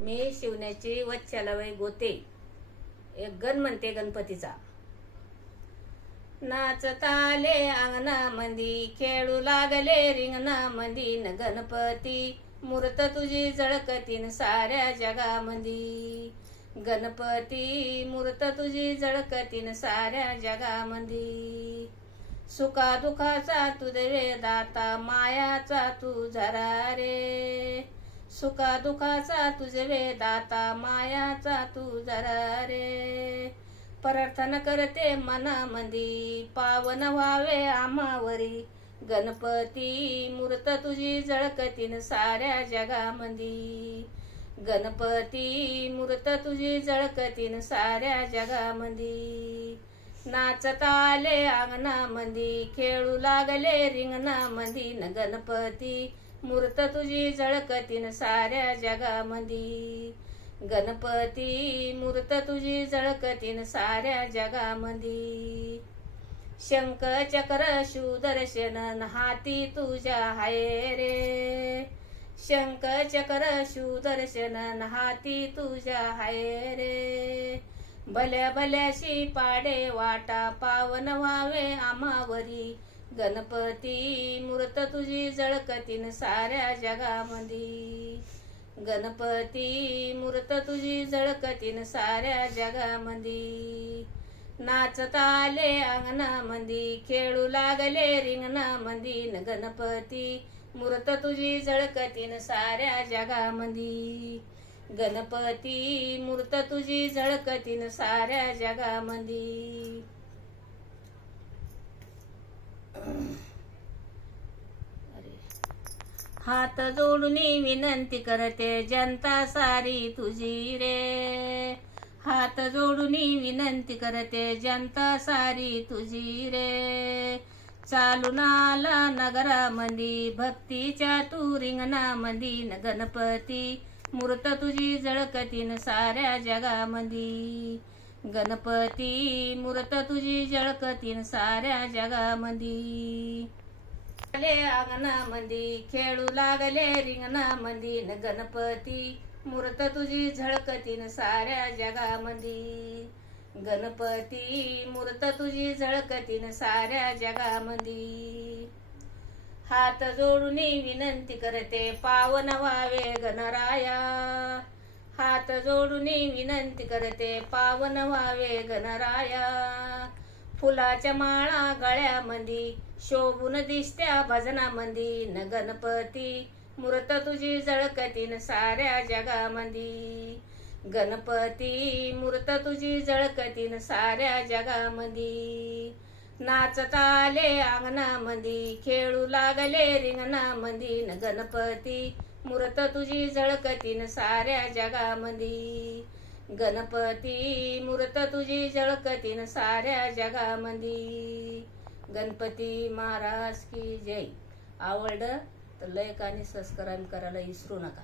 मी शिवण्याची वच्छलाबाई गोते एक गण म्हणते गणपतीचा. नाचताले अंगणामंदी खेळू लागले रिंगणामंदी न गणपती मूर्त तुझी झळकतीन साऱ्या जगामंदी. गणपती मूर्त तुझी झळकतीन साऱ्या जगामंदी. सुखा दुखाचा तुझे दाता मायाचा तू झरा रे. सुखा दुखाचा तुझे दाता मायाचा तू झरा रे. प्रार्थना करते मनामंदी पावन व्हावे आम्हावरी. गणपती मूर्त तुझी झळकतीन साऱ्या जगामंदी. गणपती मूर्त तुझी झळकतीन साऱ्या जगामंदी. नाचताले अंगणामंदी खेळू लागले रिंगणामंदी न गणपती मूर्त तुझी झळकतीन साऱ्या जगामंदी. गणपती मूर्त तुझी झळकतीन साऱ्या जगामंदी. शंख चक्र सुदर्शन हाती तुझ्या हाय रे. शंख चक्र सुदर्शन हाती तुझ्या हाय रे. भल्या भल्याशी पाडे वाटा पावन व्हावे आम्हावरी. गणपती मूर्त तुझी झळकतीन साऱ्या जगामंदी. गणपती मूर्त तुझी झळकतीन साऱ्या जगामंदी. नाचताले अंगणामंदी खेळू लागले रिंगणामंदी न गणपती मूर्त तुझी झळकतीन साऱ्या जगामंदी. गणपती मूर्त तुझी झळकतीन साऱ्या जगामंदी. हात जोडून विनंती करते जनता सारी तुझी रे. हात जोडून विनंती करते जनता सारी तुझी रे. चालून आला नगरामंदी भक्तीच्या तू रिंगणामंदी न गणपती मूर्त तुझी झळकतीन साऱ्या जगामंदी. गणपती मूर्त तुझी झळकतीन साऱ्या जगामंदी. अंगणामंदी खेळू लागले रिंगणामंदी न गणपती मूर्त तुझी झळकतीन साऱ्या जगामंदी. गणपती मूर्त तुझी झळकतीन साऱ्या जगामंदी. हात जोडून विनंती करते पावन व्हावे गणराया. हात जोडून विनंती करते पावन व्हावे गणराया. फुलाच्या माळा गळ्यामंदी शोभून दिसत्या भजनामंदी न गणपती मूर्त तुझी झळकतीन साऱ्या जगामंदी. गणपती मूर्त तुझी झळकतीन साऱ्या जगामंदी. नाचताले अंगणामंदी खेळू लागले रिंगणामंदी न गणपती मूर्त तुझी झळकतीन साऱ्या जगामंदी. गणपती मूर्त तुझी झळकतीन साऱ्या जगामंदी. गणपती महाराज की जय. आवडलं तर लाईक आणि सबस्क्राईब करायला विसरू नका.